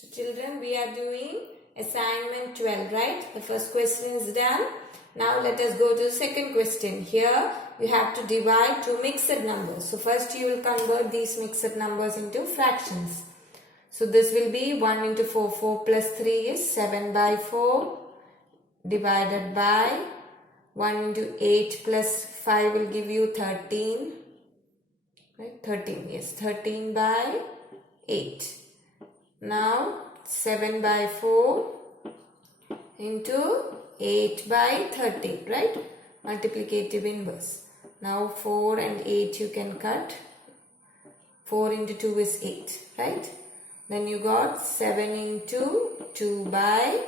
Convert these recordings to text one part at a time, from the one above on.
So children, we are doing assignment 12, right? The first question is done. Now let us go to the second question. Here you have to divide two mixed numbers. So first you will convert these mixed numbers into fractions. So this will be 1 into 4. 4 plus 3 is 7 by 4 divided by 1 into 8 plus 5 will give you 13. Right? 13, yes, 13 by 8. Now 7 by 4 into 8 by 13, right? Multiplicative inverse. Now 4 and 8 you can cut. 4 into 2 is 8, right? Then you got 7 into 2 by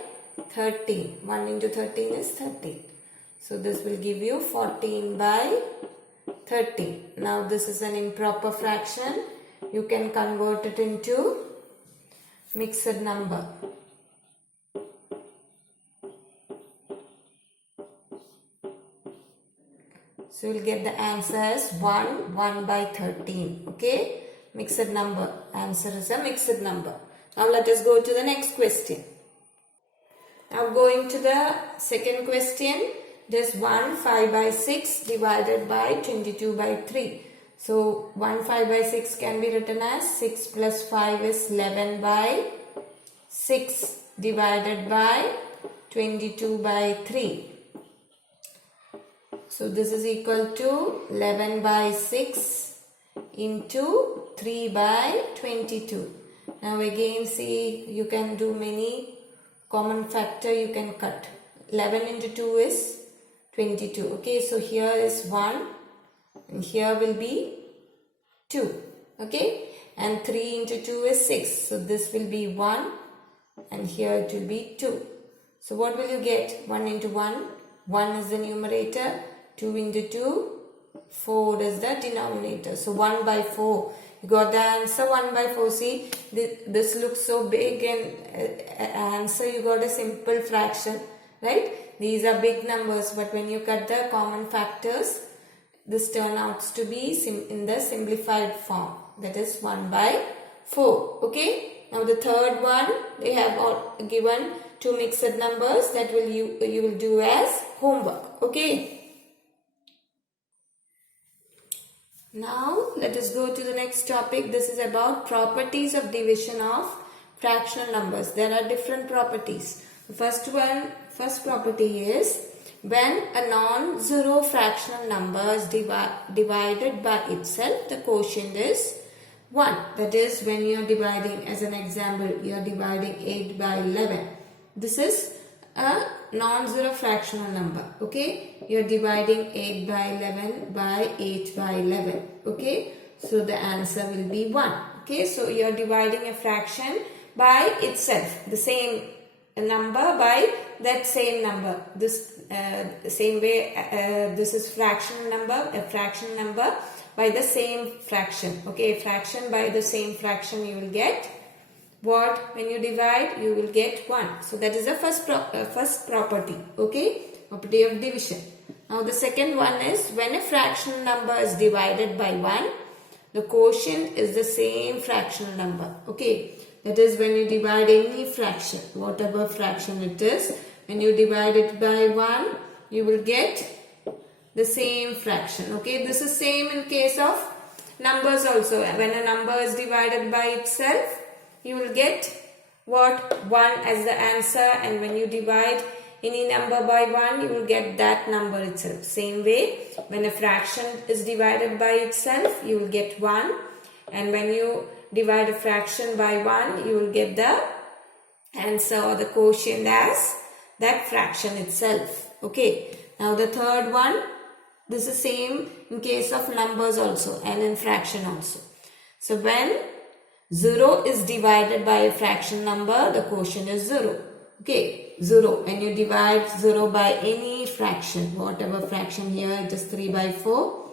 13. 1 into 13 is 13. So this will give you 14 by 13. Now this is an improper fraction. You can convert it into mixed number. So you'll get the answer as 1 by 13. Okay. Mixed number. Answer is a mixed number. Now let us go to the next question. Now going to the second question. This 1 5 by 6 divided by 22 by 3. So 1 5 by 6 can be written as 6 plus 5 is 11 by 6 divided by 22 by 3. So this is equal to 11 by 6 into 3 by 22. Now again see, you can do many common factor you can cut. 11 into 2 is 22. Okay, so here is 1 and here will be 2. Okay, and 3 into 2 is 6. So this will be 1 and here it will be 2. So what will you get? 1 into 1. 1 is the numerator. 2 into 2. 4 is the denominator. So 1 by 4. You got the answer 1 by 4. See, this looks so big and answer you got a simple fraction. Right? These are big numbers, but when you cut the common factors, this turns out to be in the simplified form. That is 1 by 4. Okay. Now the third one, they have all given two mixed numbers that you will do as homework. Okay. Now let us go to the next topic. This is about properties of division of fractional numbers. There are different properties. The first property is when a non-zero fractional number is divided by itself, the quotient is 1. That is when you are dividing, as an example, you are dividing 8 by 11. This is a non-zero fractional number. Okay, you are dividing 8 by 11 by 8 by 11. Okay, so the answer will be 1. Okay, so you are dividing a fraction by itself, the same number by that same number. This same way, this is fractional number, a fraction number by the same fraction. Okay, fraction by the same fraction you will get what? When you divide, you will get 1. So that is the first property. Okay, property of division. Now the second one is when a fractional number is divided by 1, the quotient is the same fractional number. Okay, that is when you divide any fraction, whatever fraction it is, when you divide it by 1, you will get the same fraction. Okay, this is same in case of numbers also. When a number is divided by itself, you will get what? 1 as the answer, and when you divide any number by 1, you will get that number itself. Same way, when a fraction is divided by itself, you will get 1, and when you divide a fraction by 1, you will get the answer or the quotient as that fraction itself. Okay, now the third one, this is same in case of numbers also and in fraction also. So when 0 is divided by a fraction number, the quotient is 0. Okay, 0. When you divide 0 by any fraction, whatever fraction here, it is 3 by 4,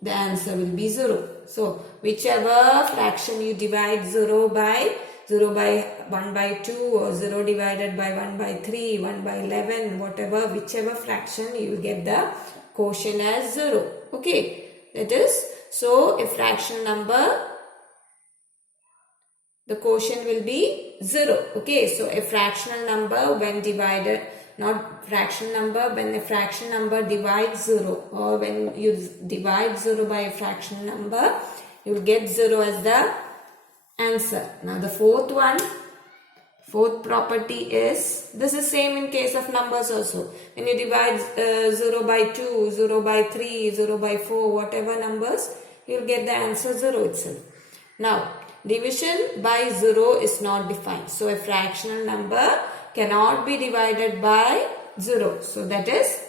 the answer will be 0. So, whichever fraction you divide 0 by 1 by 2 or 0 divided by 1 by 3, 1 by 11, whatever, whichever fraction, you will get the quotient as 0. Okay, that is, so a fraction number the quotient will be 0. Okay, so a fractional number when divided, not fraction number, when a fraction number divides 0, or when you divide 0 by a fraction number, you will get 0 as the answer. Now the fourth property is, this is same in case of numbers also. When you divide 0 by 2, 0 by 3, 0 by 4, whatever numbers, you will get the answer 0 itself. Now, division by 0 is not defined. So, a fractional number cannot be divided by 0. So, that is,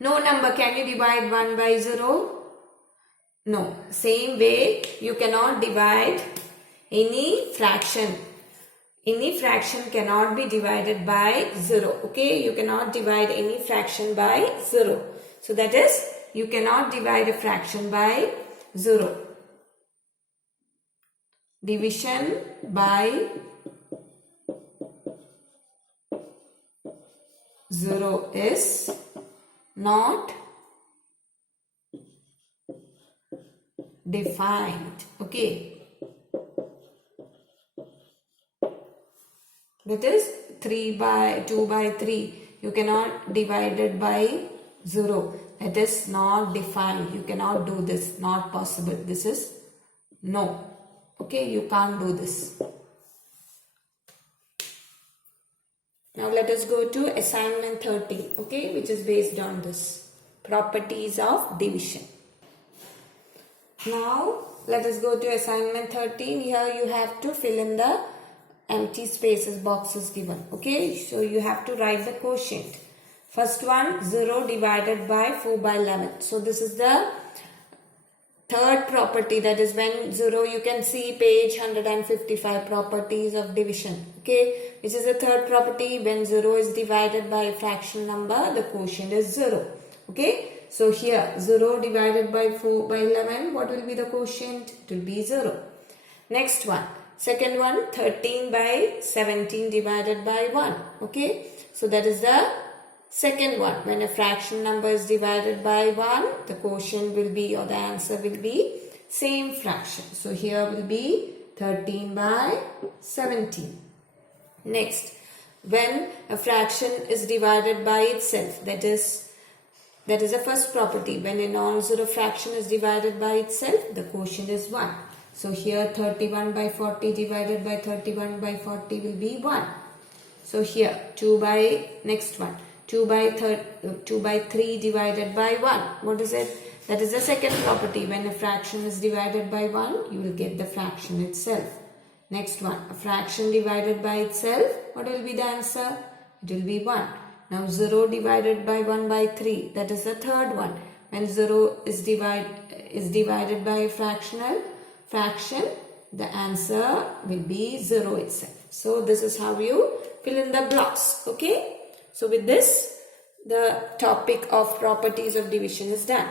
no number. Can you divide 1 by 0? No. Same way, you cannot divide any fraction. Any fraction cannot be divided by 0. Okay, you cannot divide any fraction by 0. So, that is, you cannot divide a fraction by 0. Division by 0 is not defined. Okay. That is 2 by 3. You cannot divide it by 0. That is not defined. You cannot do this. Not possible. This is no. Okay, you can't do this. Now let us go to assignment 13, okay, which is based on this. Properties of division. Now let us go to assignment 13. Here you have to fill in the empty spaces, boxes given. Okay, so you have to write the quotient. First one, 0 divided by 4 by 11. So this is the third property, that is when 0, you can see page 155, properties of division. Okay, which is the third property. When 0 is divided by a fraction number, the quotient is 0. Okay, so here 0 divided by 4 by 11, what will be the quotient? It will be 0. Next one, second one, 13 by 17 divided by 1. Okay, so that is the second one. When a fraction number is divided by 1, the quotient will be, or the answer will be same fraction. So here will be 13 by 17. Next, when a fraction is divided by itself, that is the first property. When a non-zero fraction is divided by itself, the quotient is 1. So here 31 by 40 divided by 31 by 40 will be 1. So here 2 by 3 divided by 1. What is it? That is the second property. When a fraction is divided by 1, you will get the fraction itself. Next one, a fraction divided by itself. What will be the answer? It will be 1. Now 0 divided by 1 by 3. That is the third one. When 0 is divided by a fraction, the answer will be 0 itself. So this is how you fill in the blocks. Okay. So with this, the topic of properties of division is done.